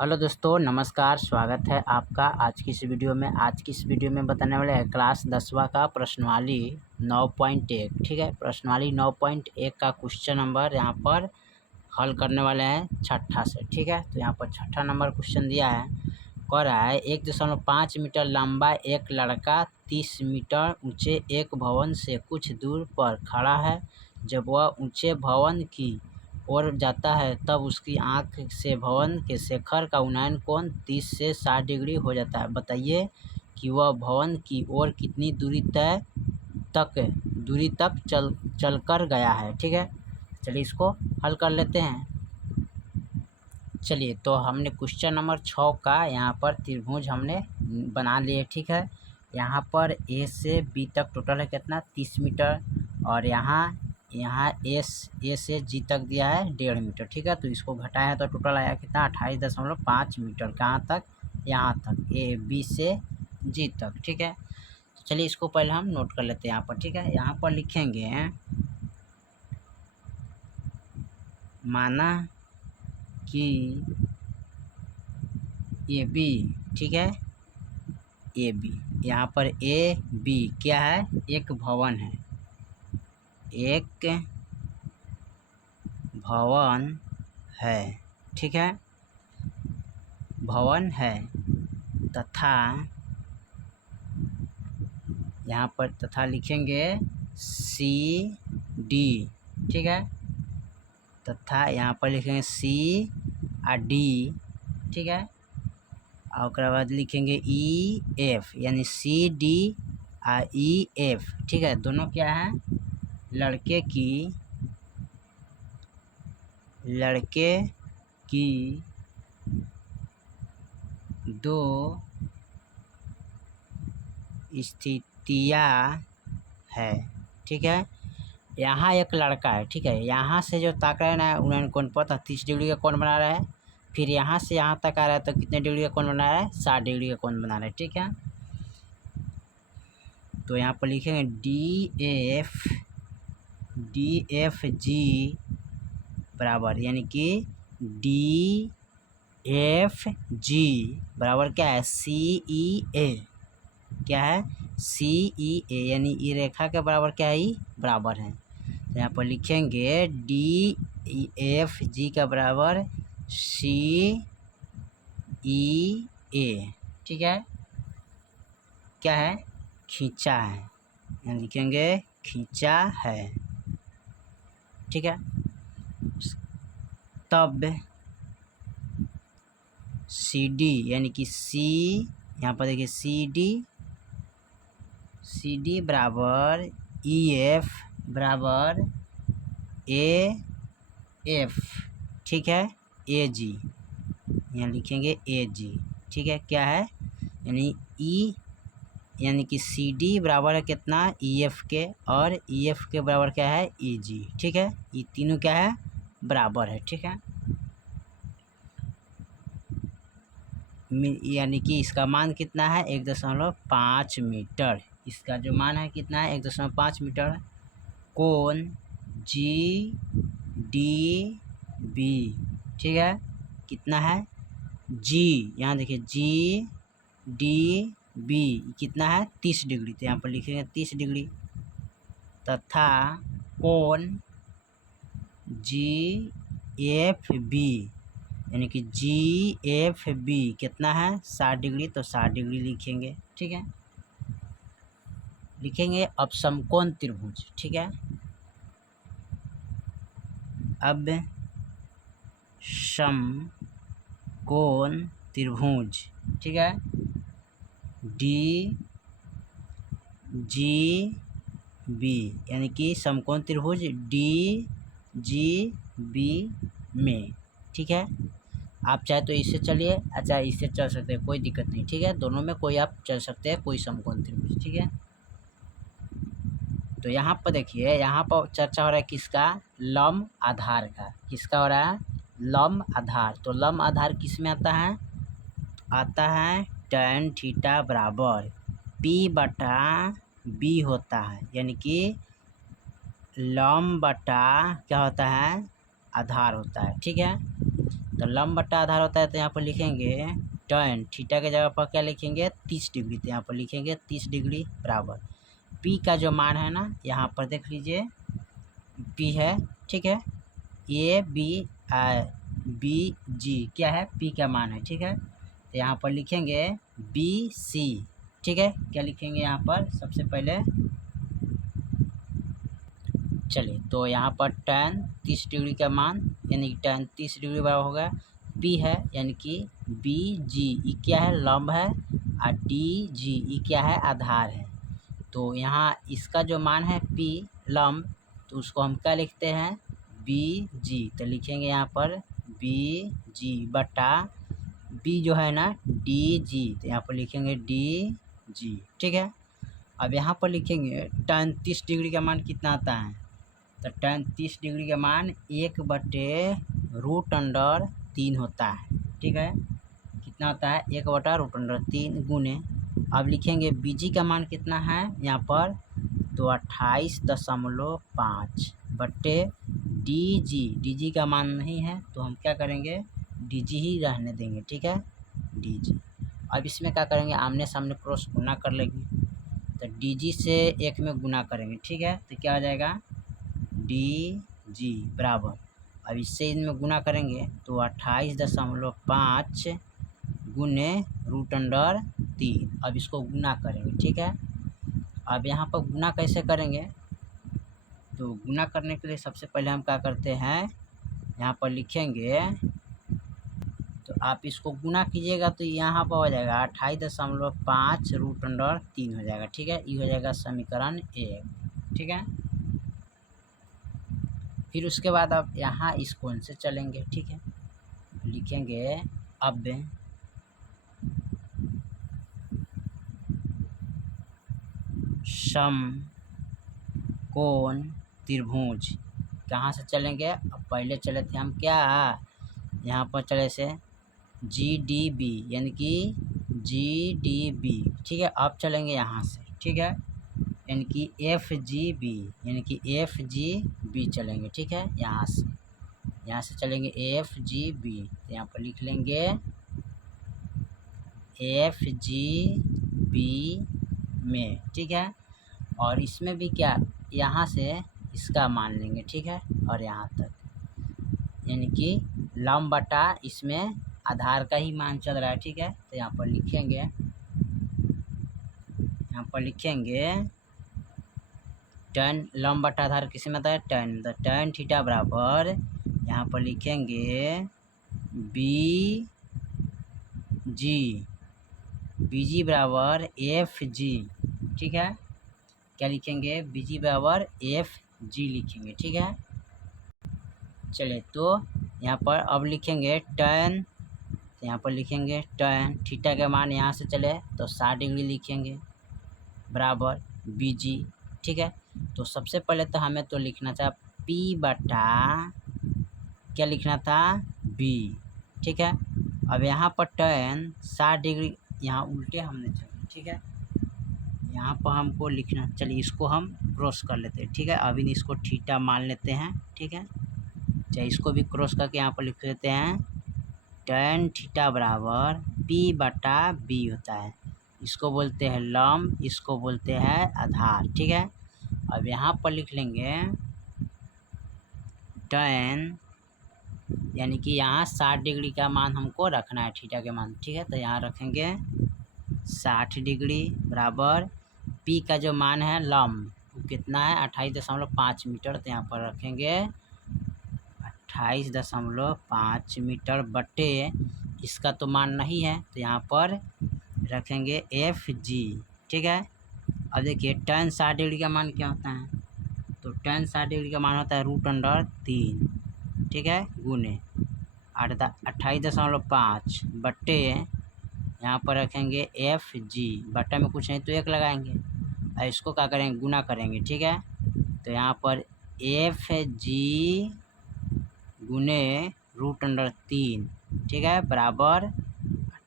Hello दोस्तों, नमस्कार। स्वागत है आपका आज की इस वीडियो में। आज की इस वीडियो में बताने वाले हैं क्लास 10वां का प्रश्नवाली 9.1। ठीक है, प्रश्नवाली 9.1 का क्वेश्चन नंबर यहाँ पर हल करने वाले हैं छठा से। ठीक है, तो यहाँ पर छठा नंबर क्वेश्चन दिया है। कह रहा है 1.5 मीटर लंबा एक लड़का 30 मीटर ऊंचे एक भवन से कुछ दूर पर खड़ा है। जब वह ऊंचे भवन की ओर जाता है तब उसकी आंख से भवन के शिखर का उन्नयन कोण 30 से 60 डिग्री हो जाता है। बताइए कि वह भवन की ओर कितनी दूरी तक चलकर गया है। ठीक है, चलिए इसको हल कर लेते हैं। चलिए, तो हमने क्वेश्चन नंबर 6 का यहाँ पर त्रिभुज हमने बना लिए। ठीक है, यहाँ पर ए से बी तक टोटल है कितना 30 मीटर, और यहाँ ए से जी तक दिया है 1.5 मीटर। ठीक है, तो इसको घटाया तो टोटल आया कितना 28.5 मीटर। कहाँ तक? यहाँ तक, ए बी से जी तक। ठीक है, तो चलिए इसको पहले हम नोट कर लेते हैं यहाँ पर। ठीक है, यहाँ पर लिखेंगे माना कि ए बी, ठीक है, ए बी, यहाँ पर ए बी क्या है? एक भवन है, एक भवन है। ठीक है, भवन है तथा यहाँ पर तथा लिखेंगे सी डी। ठीक है, तथा यहाँ पर लिखेंगे सी और डी। ठीक है, और उसके बाद लिखेंगे ई एफ, यानी सी डी और ई एफ। ठीक है, दोनों क्या है? लड़के की दो स्थितियाँ है। ठीक है, यहाँ एक लड़का है। ठीक है, यहाँ से जो ताक रहा है ना उन्होंने कोण पर 30 डिग्री का कोण बना रहा है। फिर यहाँ से यहाँ तक आ रहा है तो कितने डिग्री का कोण बना रहा है? 60 डिग्री का कोण बना रहा है। ठीक है, तो यहाँ पर लिखेंगे डी एफ जी बराबर, यानी कि डी एफ जी बराबर क्या है? सी ई ए। क्या है? सी ई ए, यानी ई रेखा के बराबर क्या है? ई बराबर है। तो यहाँ पर लिखेंगे डी एफ जी का बराबर सी ई ए। ठीक है, क्या है? खींचा है, यहाँ लिखेंगे खींचा है। ठीक है, तब सी डी, यानी कि सी, यहाँ पर देखिए सी डी बराबर ई एफ बराबर ए एफ। ठीक है, ए जी, यहाँ लिखेंगे ए जी। ठीक है, क्या है? यानी ई, यानी कि सी डी बराबर है कितना? ई एफ के, और ई एफ के बराबर क्या है? ई जी। ठीक है, ये तीनों क्या है? बराबर है। ठीक है, यानी कि इसका मान कितना है? 1.5 मीटर। इसका जो मान है कितना है? 1.5 मीटर। कोण जी डी बी, ठीक है, कितना है? जी, यहाँ देखिए जी डी बी कितना है? 30 डिग्री। तो यहाँ पर लिखेंगे 30 डिग्री। तथा कोण जी एफ बी, यानी कि जी एफ बी कितना है? 60 डिग्री। तो 60 डिग्री लिखेंगे। ठीक है, लिखेंगे अब समकोण त्रिभुज। ठीक है, अब समकोण त्रिभुज, ठीक है, डी जी बी, यानी कि समकोण त्रिभुज डी जी बी में। ठीक है, आप चाहे तो इससे चलिए, अच्छा इससे चल सकते हैं, कोई दिक्कत नहीं। ठीक है, दोनों में कोई आप चल सकते हैं, कोई समकोण त्रिभुज। ठीक है, तो यहाँ पर देखिए, यहाँ पर चर्चा हो रहा है किसका? लंब आधार का। किसका हो रहा है? लंब आधार। तो लंब आधार किस में आता है? आता है tan थीटा बराबर P बटा B होता है, यानी कि लंब बटा क्या होता है? आधार होता है। ठीक है, तो लंब बटा आधार होता है, तो यहाँ पर लिखेंगे tan थीटा के जगह पर क्या लिखेंगे 30 डिग्री, तो यहाँ पर लिखेंगे 30 डिग्री बराबर P का जो मान है ना, यहाँ पर देख लीजिए P है, ठीक है, BG क्या है, P का मान है, ठीक है। तो यहाँ पर लिखेंगे BC, ठीक है। क्या लिखेंगे यहाँ पर सबसे पहले, चलिए तो यहाँ पर tan 30 डिग्री का मान यानी कि tan 30 डिग्री बराबर होगा P है यानी कि BG, ये क्या है लंब है, और DG ये क्या है आधार है। तो यहाँ इसका जो मान है P लंब, तो उसको हम क्या लिखते हैं BG, तो लिखेंगे यहाँ पर BG बटा B जो है ना DG, तो यहाँ पर लिखेंगे DG, ठीक है। अब यहाँ पर लिखेंगे tan 30 डिग्री का मान कितना आता है, तो tan 30 डिग्री का मान 1/√3 होता है, ठीक है। कितना होता है 1/√3 गुने, अब लिखेंगे BG का मान कितना है यहाँ पर, तो 28.5 बटे DG का मान नहीं है, तो हम क्या करेंगे DG ही रहने देंगे, ठीक है DG। अब इसमें क्या करेंगे आमने सामने क्रॉस गुना कर लेंगे, तो DG से 1 में गुना करेंगे, ठीक है। तो क्या हो जाएगा DG बराबर, अब इससे इनमें गुना करेंगे तो 28.5 गुने √3, अब इसको गुना करेंगे, ठीक है। अब यहाँ पर गुना कैसे करेंगे, तो गुना करने के लिए सबसे पहले हम क्या करते हैं यहाँ पर लिखेंगे, तो आप इसको गुना कीजिएगा तो यहाँ पर हो जाएगा 28.5 √3 हो जाएगा, ठीक है। ये हो जाएगा समीकरण 1, ठीक है। फिर उसके बाद अब यहाँ इस कोण से चलेंगे, ठीक है, लिखेंगे अब समकोण त्रिभुज, कहाँ से चलेंगे, अब पहले चले थे हम क्या यहाँ पर चले से GDB यानी कि GDB, ठीक है। अब चलेंगे यहाँ से, ठीक है, यानी कि FGB यानी कि FGB चलेंगे, ठीक है। यहाँ से चलेंगे FGB, तो यहाँ पर लिख लेंगे FGB में, ठीक है। और इसमें भी क्या यहाँ से इसका मान लेंगे, ठीक है, और यहाँ तक यानी कि लंब बटा इसमें आधार का ही मान चल रहा है, ठीक है। तो यहाँ पर लिखेंगे tan लंब बटा आधार किसी में आता है tan, तो tan थीटा बराबर यहाँ पर लिखेंगे BG बराबर FG, ठीक है। क्या लिखेंगे BG बराबर FG लिखेंगे, ठीक है। चलिए तो यहाँ पर अब लिखेंगे tan, तो यहाँ पर लिखेंगे tan थीटा का मान यहाँ से चले तो 60 डिग्री लिखेंगे बराबर BG, ठीक है। तो सबसे पहले तो हमें तो लिखना था P बटा क्या लिखना था B, ठीक है। अब यहाँ पर tan 60 डिग्री यहाँ उल्टे हमने चले, ठीक है। यहाँ पर हमको लिखना, चलिए इसको हम क्रॉस कर लेते हैं, ठीक है। अभी इसको थीटा मान लेते हैं, ठीक है। चलिए इसको भी क्रॉस करके यहाँ पर लिख देते हैं tan थीटा बराबर P बटा B होता है, इसको बोलते हैं लंब, इसको बोलते हैं आधार, ठीक है। अब यहाँ पर लिख लेंगे tan यानी कि यहाँ 60 डिग्री का मान हमको रखना है थीटा के मान, ठीक है। तो यहाँ रखेंगे 60 डिग्री बराबर P का जो मान है लंब वो कितना है 28.5 मीटर, तो यहाँ पर रखेंगे 28.5 मीटर बटे इसका तो मान नहीं है, तो यहाँ पर रखेंगे FG, ठीक है। अब देखिए tan 60 डिग्री का मान क्या होता है, तो tan 60 डिग्री का मान होता है √3, ठीक है, गुने 28.5 बटे यहाँ पर रखेंगे FG, बटा में कुछ नहीं तो 1 लगाएंगे और इसको क्या करेंगे गुना करेंगे, ठीक है। तो यहाँ पर FG गुने √3, ठीक है, बराबर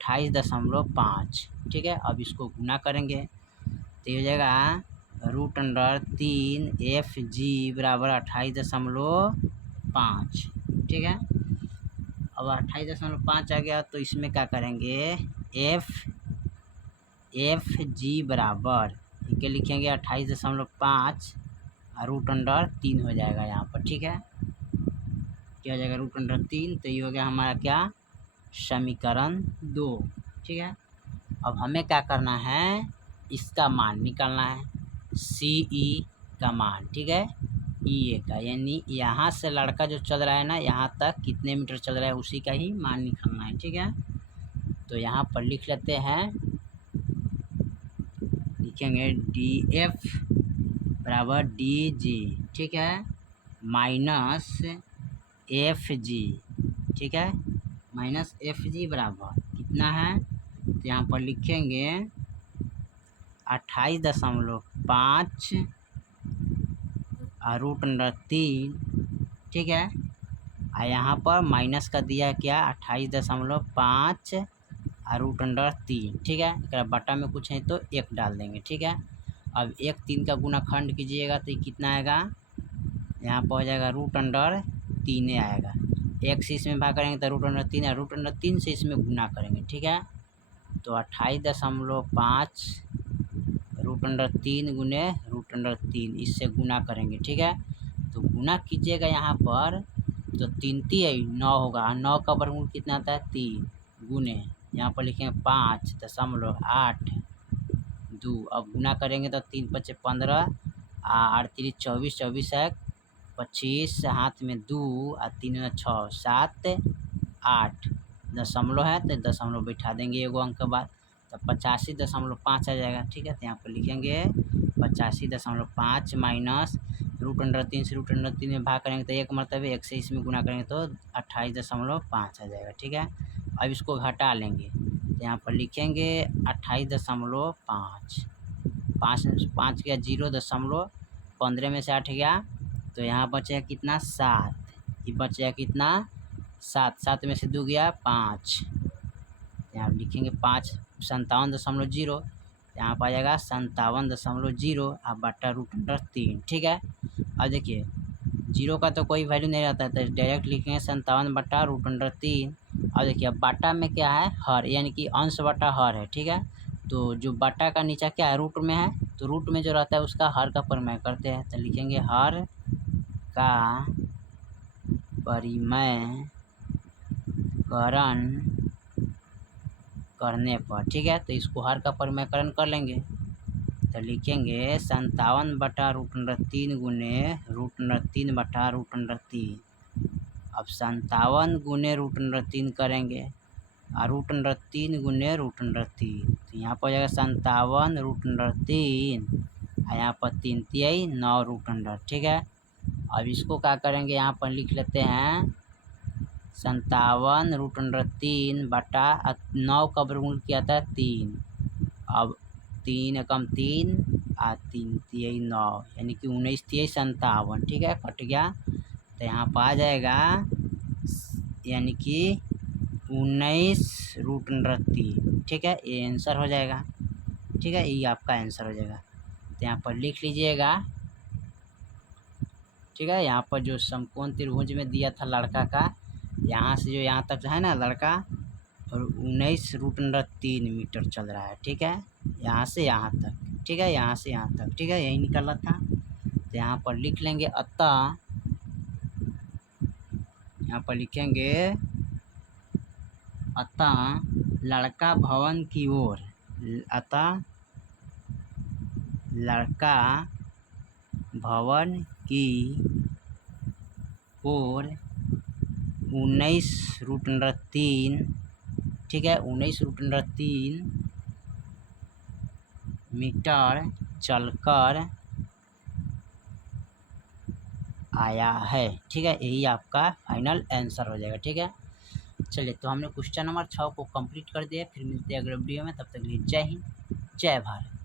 28.5, ठीक है। अब इसको गुना करेंगे तो हो जाएगा √3 FG बराबर 28.5, ठीक है। अब 28.5 आ गया तो इसमें क्या करेंगे, एफ जी बराबर क्या लिखेंगे 28.5 √3 हो जाएगा यहाँ पर। ठीक है, क्या हो जाएगा √3, तो ये हो गया हमारा क्या, समीकरण 2। ठीक है, अब हमें क्या करना है, इसका मान निकालना है, सी ई का मान। ठीक है, ई ए का, यानी यहाँ से लड़का जो चल रहा है ना यहाँ तक कितने मीटर चल रहा है उसी का ही मान निकालना है। ठीक है, तो यहाँ पर लिख लेते हैं, लिखेंगे डी एफ बराबर डी जी। ठीक है, माइनस एफ जी। ठीक है, माइनस एफ जी बराबर कितना है, तो यहाँ पर लिखेंगे 28.5 √3। ठीक है, और यहाँ पर माइनस का दिया क्या 28.5 √3। ठीक है, अगर बटा में कुछ है तो 1 डाल देंगे। ठीक है, अब 1 3 का गुणाखंड कीजिएगा तो कितना आएगा, यहाँ पर हो जाएगा √3 आएगा। 1 से इसमें भाग करेंगे तो √3 है, √3 से इसमें गुना करेंगे। ठीक है, तो 28.5 √3 गुने √3 इससे गुना करेंगे। ठीक है, तो गुना कीजिएगा यहाँ पर तो 3 3 9 होगा, 9 का वर्गमूल कितना आता है 3 गुने यहाँ पर लिखेंगे 5.82। अब गुना करेंगे तो 3 5 15 8 3 24 24 है 25 हाथ में 2 और 3 6 7 8 दशमलव है तो दशमलव बैठा देंगे एगो अंक के बाद, तो 85.5 आ जाएगा। ठीक है, तो यहाँ पर लिखेंगे 85.5 माइनस √3 से √3 में भाग करेंगे तो 1 मतलब 1 से इसमें गुना करेंगे तो 28.5 आ जाएगा। ठीक है, अब इसको घटा लेंगे तो यहाँ पर लिखेंगे 28.5 5 गया 0.15 में से 8 गया तो यहाँ बचेगा कितना 7, ये बचेगा कितना 7 में से 2 गया 5, यहाँ लिखेंगे 5 57.0, यहाँ पर आ जाएगा 57.0 और बटा √3। ठीक है, अब देखिए 0 का तो कोई वैल्यू नहीं रहता है तो डायरेक्ट लिखेंगे 57 बटा √3। अब देखिए अब बाटा में क्या है हर, यानी कि अंश बटा हर है। ठीक है, तो जो बाटा का नीचा क्या है रूट में है, तो रूट में जो रहता है उसका हर का परिमेय करते हैं, तो लिखेंगे हर का परिमेय करण करने पर। ठीक है, तो इसको हर का परिमेयकरण कर लेंगे तो लिखेंगे 57 बटा √3 गुने √3 बटा √3। अब 57 गुने √3 करेंगे और √3 गुने √3, तो यहाँ पर हो जाएगा 57 √3 और यहाँ पर 3 3 9 √। ठीक है, अब इसको क्या करेंगे यहाँ पर लिख लेते हैं 57 √3 बटा 9 का वर्गमूल किया था 3, अब 3 कम 3 और 3 3 9 यानी कि 19 3 57। ठीक है, कट गया तो यहाँ पर आ जाएगा यानी कि 19 √3। ठीक है, ये आंसर हो जाएगा। ठीक है, ये आपका आंसर हो जाएगा, तो यहाँ पर लिख लीजिएगा। ठीक है, यहाँ पर जो समकोण त्रिभुज में दिया था लड़का का, यहाँ से जो यहाँ तक है ना लड़का, और 19 √3 मीटर चल रहा है। ठीक है, यहाँ से यहाँ तक। ठीक है, यहाँ से यहाँ तक। ठीक है, यही निकला था, तो यहाँ पर लिख लेंगे अतः, यहाँ पर लिखेंगे अतः लड़का भवन की ओर, अतः लड़का भवन की ओर 19 √3। ठीक है, 19 √3 मीटर चलकर आया है। ठीक है, यही आपका फाइनल आंसर हो जाएगा। ठीक है, चलिए तो हमने क्वेश्चन नंबर 6 को कंप्लीट कर दिया, फिर मिलते हैं अगले वीडियो में, तब तक के लिए जय हिंद जय भारत।